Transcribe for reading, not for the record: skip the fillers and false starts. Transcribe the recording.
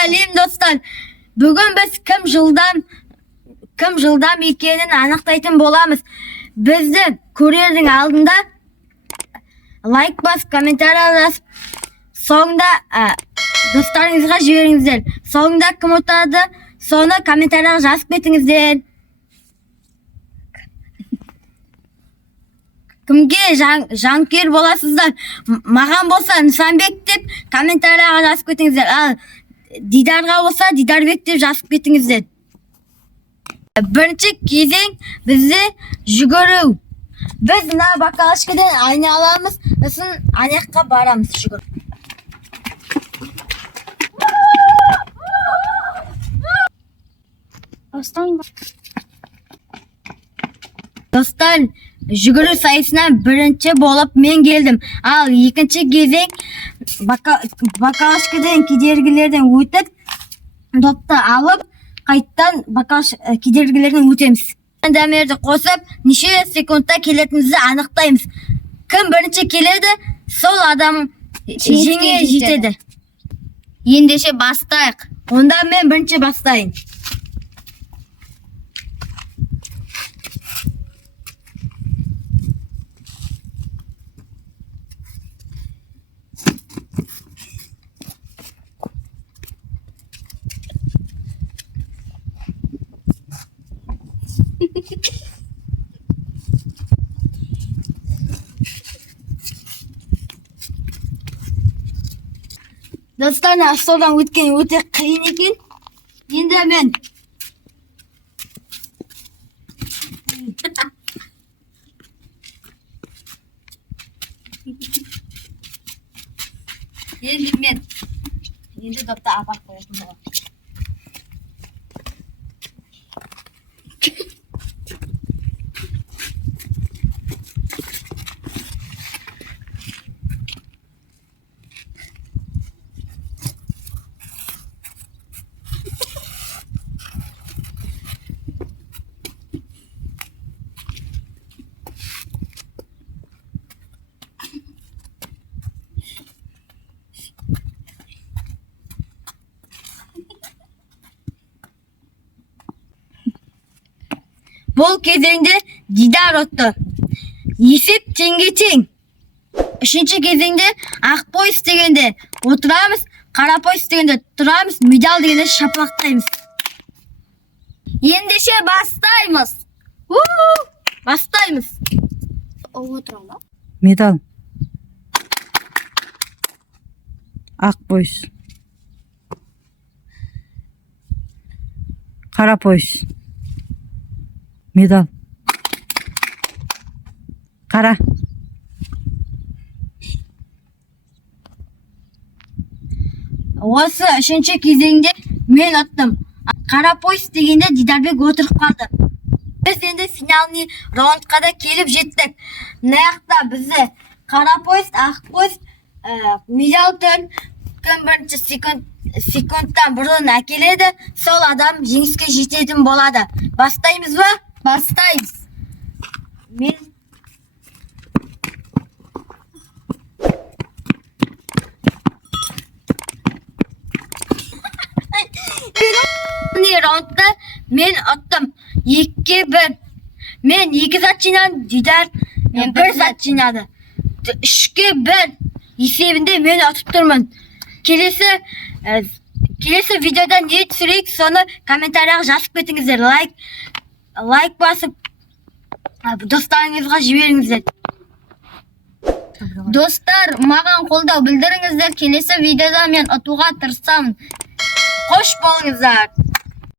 Сәлем достар. Бүгін біз кім жылдам екенін анықтайтын боламыз. Бізді көрердің алдында лайк бас, комментарий жазып, соңында достарыңызға жіберіңіздер. Соңында кім отырады, соны комментарийға жазып кетіңіздер. Кімге жанкер боласыздар? Маған болса Нысанбек деп комментарийға жазып кетіңіздер. Ал Дидарға болса Дидарбек деп жазып кетіңіздер. Бірінші кезең бізде жүгіру. Біз мына бакалашкадан айналамыз, сосын аяққа барамыз жүгіріп. Достар, жүгіру сайысына бірінші болып мен келдім. Ал екінші кезең бакалашкадан кедергілерден өтіп, допты алып, қайттан кедергілерден өтеміз. Дәмерді қосып, неше секундта келетімізді анықтаймыз. Кім бірінші келеді, сол адам жеңе жетеді. Ендеше бастайық. Онда мен бірінші бастайын. Достар, астолдан өткен өте қиын екен. Енді мен енді допты апарып қоятын боламын. Бұл кезеңде Дидар отты. Есеп теңге тең. Үшінші кезеңде ақ пояс дегенде отырамыз, қара пояс дегенде тұрамыз, медаль дегенде шапалақтаймыз. Ендеше бастаймыз. Бастаймыз. Отыралар. Медал. Ақ пояс. Қара пояс. Медал. Қара. Осы үшінші кезеңде мен аттым. Қара пояс дегенде Дидарбек отырып қалды. Біз енді финалный раундқа да келіп жеттік. Мынаяқта бізді қара пояс, ақ пояс, медаль тұр. Кім бірінші секундтан бұрын әкеледі, сол адам жеңіске жететін болады. Бастаймыз ба? Бастаймыз. Мен раундта мен аттым. 2-1. Мен 2 зат жинадым, Дидар 1 зат жинады. 3-1 есебінде мен атып тұрмын. Келесі видеода не түсірейік, соны комментарияға жазып кетіңіздер. Лайк басып, достарыңызға жіберіңіздер. Достар, маған қолдау білдіріңіздер. Келесі видеода мен ұтуға тырысамын. Қош болыңыздар.